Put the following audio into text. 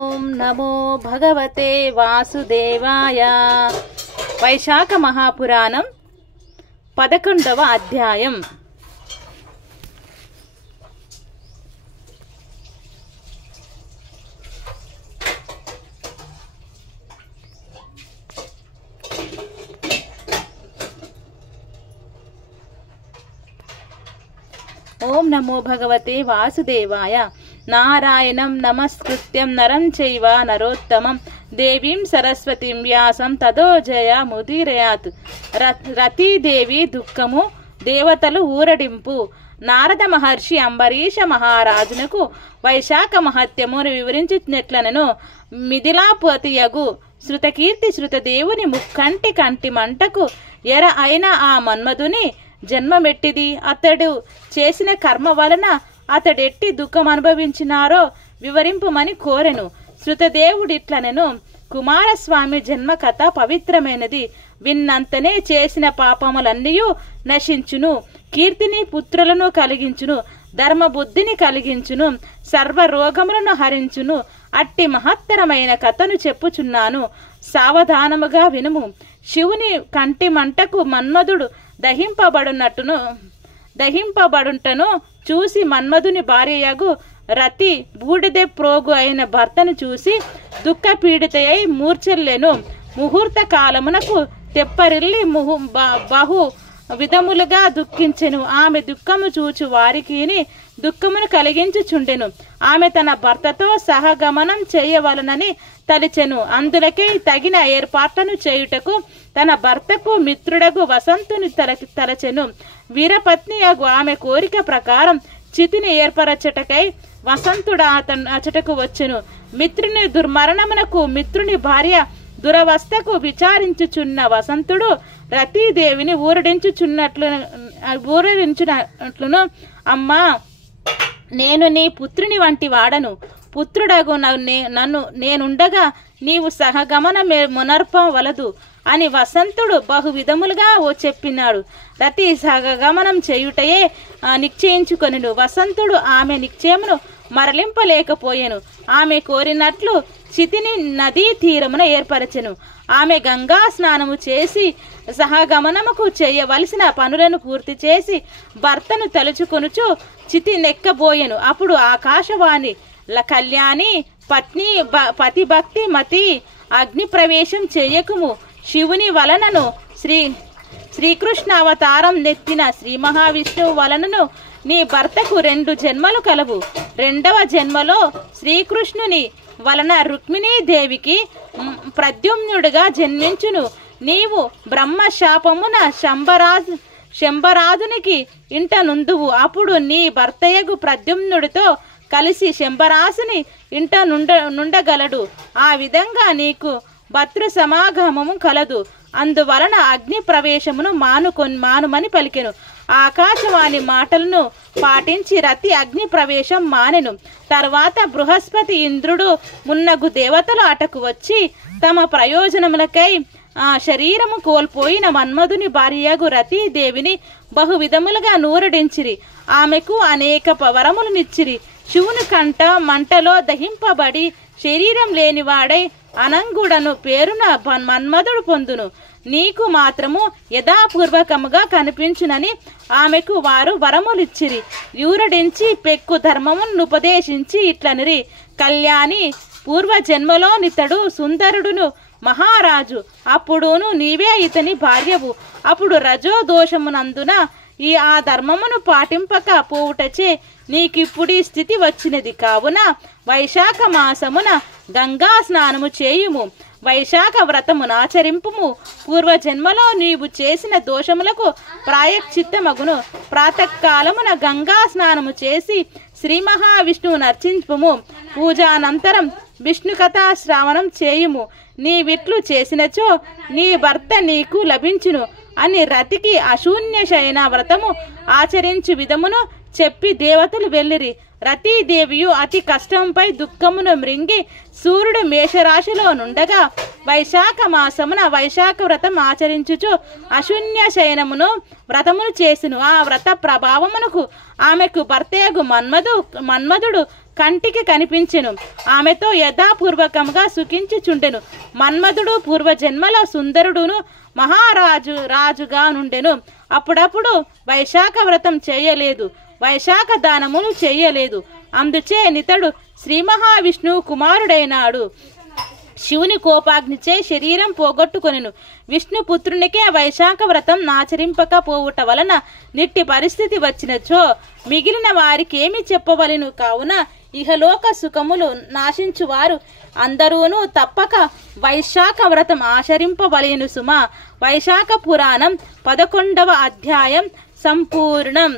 ఓం నమో భగవతే వాసుదేవాయ. వైశాఖ మహాపురాణం 11వ అధ్యాయం. ఓం నమో భగవతే వాసుదేవాయ. నారాయణం నమస్కృత్యం నరం చైవ నరోత్తమం దేవీం సరస్వతిం వ్యాసం తదో జయ ముదీరయాత్. రతీదేవి దుఃఖము దేవతలు ఊరడింపు. నారద మహర్షి అంబరీష మహారాజునకు వైశాఖ మహత్యమును వివరించినట్లనను మిథిలాపతియగు శృతకీర్తి శృతదేవుని ముక్కంటి కంటి మంటకు ఎర అయిన ఆ మన్మధుని జన్మమెట్టిది, అతడు చేసిన కర్మ వలన అతడెట్టి దుఃఖం అనుభవించినారో వివరింపుమని కోరెను. శృతదేవుడిట్లనెను, కుమారస్వామి జన్మ కథ పవిత్రమైనది. విన్నంతనే చేసిన పాపములన్నీయూ నశించును, కీర్తిని పుత్రులను కలిగించును, ధర్మబుద్ధిని కలిగించును, సర్వరోగములను హరించును. అట్టి మహత్తరమైన కథను చెప్పుచున్నాను, సావధానముగా వినుము. శివుని కంటి మంటకు మన్మధుడు దహింపబడుటను చూసి మన్మధుని భార్యయగు రతి బూడిదె ప్రోగు అయిన భర్తను చూసి దుఃఖపీడితయై మూర్ఛల్లెను. ముహూర్త కాలమునకు తెప్పరిల్లి బహు విధములుగా దుఃఖించెను. ఆమె దుఃఖము చూచు వారికి దుఃఖమును కలిగించుచుండెను. ఆమె తన భర్తతో సహగమనం చేయవలనని తలిచెను. అందులకే తగిన ఏర్పాట్లను చేయుటకు తన భర్తకు మిత్రుడగు వసంతుని తలచెను. వీరపత్ని ఆమె కోరిక ప్రకారం చితిని ఏర్పరచటకై వసంతుడు అచటకు వచ్చెను. మిత్రుని దుర్మరణమునకు మిత్రుని భార్య దురవస్థకు విచారించుచున్న వసంతుడు రతీదేవిని ఊరడించునట్లును, అమ్మా, నేను నీ పుత్రుని వంటి వాడను. పుత్రుడగు నేనుండగా నీవు సహగమన మునర్పవలదు అని వసంతుడు బహు విధములుగా చెప్పినాడు. రతి సహగమనం చేయుటయే నిశ్చయించుకొనెను. వసంతుడు ఆమె నిశ్చయమును మరలింపలేకపోయెను. ఆమె కోరినట్లు చితిని నదీ తీరమున ఏర్పరచెను. ఆమె గంగా స్నానము చేసి సహగమనముకు చేయవలసిన పనులను పూర్తి చేసి భర్తను తలుచుకొనుచు చితి నెక్కబోయెను. అప్పుడు ఆకాశవాణి, కళ్యాణి పతిభక్తి మతి అగ్ని ప్రవేశం చేయకుము. శివుని వలనను శ్రీకృష్ణ అవతారం నెత్తిన శ్రీ మహావిష్ణువు వలనను నీ భర్తకు 2 జన్మలు కలవు. 2వ జన్మలో శ్రీకృష్ణుని వలన రుక్మిణీదేవికి ప్రద్యుమ్నుడిగా జన్మించును. నీవు బ్రహ్మ శాపమున శంబరాదునికి ఇంట నుందువు. అప్పుడు నీ భర్తయగు ప్రద్యుమ్నుడితో కలిసి శంబరాసుని ఇంట నుండగలడు. ఆ విధంగా నీకు భర్తృ సమాగమము కలదు. అందువలన అగ్ని ప్రవేశమును మానుమని పలికెను. ఆకాశవాణి మాటలను పాటించి రతి అగ్ని ప్రవేశం మానెను. తర్వాత బృహస్పతి, ఇంద్రుడు మున్నగు దేవతలు అటకు వచ్చి తమ ప్రయోజనములకై శరీరము కోల్పోయిన మన్మధుని భార్యగు రతీదేవిని బహు విధములుగా నూరడించిరి. ఆమెకు అనేక వరములనిచ్చిరి. శివుని కంట మంటలో దహింపబడి శరీరం లేనివాడై అనంగుడను పేరున మన్మధుడు పొందును. నీకు మాత్రము యథాపూర్వకముగా కనిపించునని ఆమెకు వారు వరములిచ్చిరి. యూరడించి పెక్కు ధర్మమును ఉపదేశించి ఇట్లనిరి, కళ్యాణి, పూర్వజన్మలో నితడు సుందరుడును మహారాజు. అప్పుడును నీవే ఇతని భార్యవు. అప్పుడు రజో దోషమునందున ఆ ధర్మమును పాటింపక పోవుటచే నీకిప్పుడీ స్థితి వచ్చినది. కావున వైశాఖ మాసమున గంగా స్నానము చేయుము, వైశాఖ వ్రతమునాచరింపుము. పూర్వజన్మలో నీవు చేసిన దోషములకు ప్రాయశ్చిత్తమగును. ప్రాతకాలమున గంగా స్నానము చేసి శ్రీ మహావిష్ణువు నర్చింపుము. పూజానంతరం విష్ణు కథా శ్రావణం చేయుము. నీవిట్లు చేసినచో నీ భర్త నీకు లభించును అని రతికి అశూన్య శయన వ్రతము ఆచరించు విధమును చెప్పి దేవతలు వెళ్ళిరి. రతీదేవియు అతి కష్టంపై దుఃఖమును మృంగి సూర్యుడు మేషరాశిలో నుండగా వైశాఖ మాసమున వైశాఖ వ్రతం ఆచరించుచు అశూన్య శయనమును వ్రతమును చేసెను. ఆ వ్రత ప్రభావమునకు ఆమెకు భర్తయగు మన్మధుడు కంటికి కనిపించెను. ఆమెతో యథాపూర్వకంగా సుఖించుచుండెను. మన్మధుడు పూర్వజన్మల సుందరుడును రాజుగా నుండెను. అప్పుడప్పుడు వైశాఖ వ్రతం చేయలేదు, వైశాఖ దానములు చేయలేదు. అందుచే నితడు శ్రీ మహావిష్ణువు కుమారుడైనాడు. శివుని కోపాగ్నిచే శరీరం పోగొట్టుకొనెను. విష్ణుపుత్రునికే వైశాఖ వ్రతం ఆచరింపకపోవుట వలన నిట్టి పరిస్థితి వచ్చినచో మిగిలిన వారికేమి చెప్పవలెను? కావున ఇహలోక సుఖములు నాశించువారు అందరూను తప్పక వైశాఖ వ్రతం ఆచరింపవలెను సుమా. వైశాఖ పురాణం 11వ అధ్యాయం సంపూర్ణం.